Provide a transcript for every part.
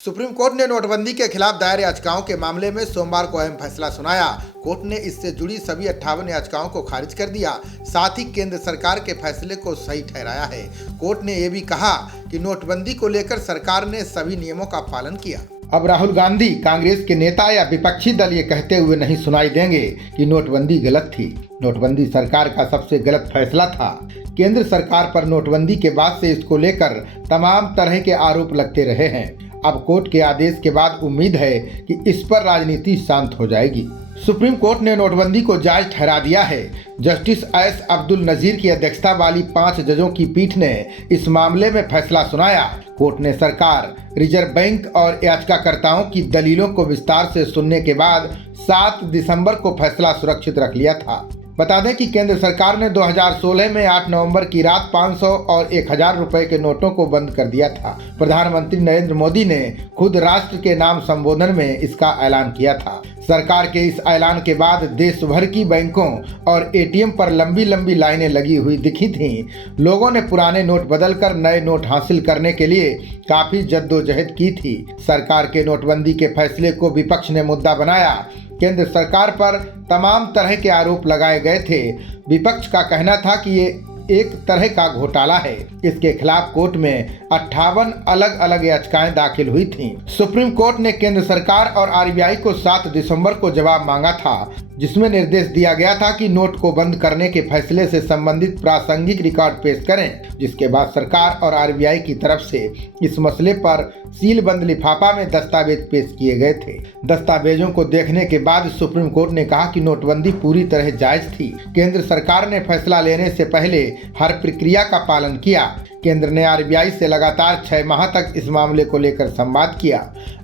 Supreme court ने नोटबंदी के खिलाफ दायर याचिकाओं के मामले में सोमवार को अहम फैसला सुनाया। कोर्ट ने इससे जुड़ी सभी 58 याचिकाओं को खारिज कर दिया। साथ ही केंद्र सरकार के फैसले को सही ठहराया है। कोर्ट ने ये भी कहा कि नोटबंदी को लेकर सरकार ने सभी नियमों का पालन किया। अब राहुल गांधी, कांग्रेस के नेता या विपक्षी दल ये कहते हुए नहीं सुनाई देंगे कि नोटबंदी गलत थी। नोटबंदी सरकार का सबसे गलत फैसला था। केंद्र सरकार पर नोटबंदी के बाद से इसको लेकर तमाम तरह के आरोप लगते रहे हैं। अब कोर्ट के आदेश के बाद उम्मीद है कि इस पर राजनीति शांत हो जाएगी। सुप्रीम कोर्ट ने नोटबंदी को जायज ठहरा दिया है। जस्टिस एस अब्दुल नजीर की अध्यक्षता वाली 5 जजों की पीठ ने इस मामले में फैसला सुनाया। कोर्ट ने सरकार, रिजर्व बैंक और याचिकाकर्ताओं की दलीलों को विस्तार से सुनने के बाद 7 दिसंबर को फैसला सुरक्षित रख लिया था। बता दें कि केंद्र सरकार ने 2016 में 8 नवंबर की रात 500 और 1000 रुपए के नोटों को बंद कर दिया था। प्रधानमंत्री नरेंद्र मोदी ने खुद राष्ट्र के नाम संबोधन में इसका ऐलान किया था। सरकार के इस ऐलान के बाद देश भर की बैंकों और एटीएम पर लंबी लंबी लाइनें लगी हुई दिखी थीं। लोगों ने पुराने नोट बदलकर नए नोट हासिल करने के लिए काफी जद्दोजहद की थी। सरकार के नोटबंदी के फैसले को विपक्ष ने मुद्दा बनाया। केंद्र सरकार पर तमाम तरह के आरोप लगाए गए थे। विपक्ष का कहना था कि ये एक तरह का घोटाला है। इसके खिलाफ कोर्ट में 58 अलग अलग याचिकाएं दाखिल हुई थीं। सुप्रीम कोर्ट ने केंद्र सरकार और आरबीआई को 7 दिसंबर को जवाब मांगा था, जिसमें निर्देश दिया गया था कि नोट को बंद करने के फैसले से संबंधित प्रासंगिक रिकॉर्ड पेश करें। जिसके बाद सरकार और आरबीआई की तरफ से इस मसले पर सीलबंद लिफाफा में दस्तावेज पेश किए गए थे। दस्तावेजों को देखने के बाद सुप्रीम कोर्ट ने कहा कि नोटबंदी पूरी तरह जायज थी। केंद्र सरकार ने फैसला लेने से पहले हर प्रक्रिया का पालन किया। केंद्र ने आरबीआई से लगातार 6 माह तक इस मामले को लेकर संवाद किया।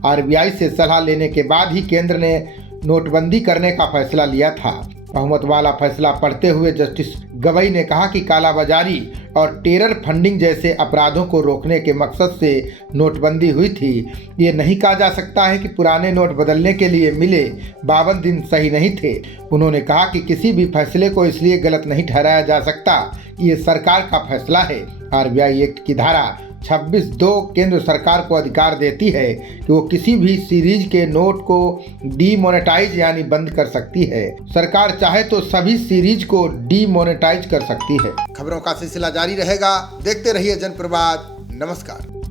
आरबीआई से सलाह लेने के बाद ही केंद्र ने नोटबंदी करने का फैसला लिया था। बहुमत वाला फैसला पढ़ते हुए जस्टिस गवई ने कहा कि कालाबाजारी और टेरर फंडिंग जैसे अपराधों को रोकने के मकसद से नोटबंदी हुई थी। ये नहीं कहा जा सकता है कि पुराने नोट बदलने के लिए मिले 52 दिन सही नहीं थे। उन्होंने कहा कि किसी भी फैसले को इसलिए गलत नहीं ठहराया जा सकता कि ये सरकार का फैसला है। आरबीआई एक्ट की धारा 26(2) केंद्र सरकार को अधिकार देती है कि वो किसी भी सीरीज के नोट को डीमोनेटाइज यानी बंद कर सकती है। सरकार चाहे तो सभी सीरीज को डीमोनेटाइज कर सकती है। खबरों का सिलसिला जारी रहेगा। देखते रहिए जनप्रवाद। नमस्कार।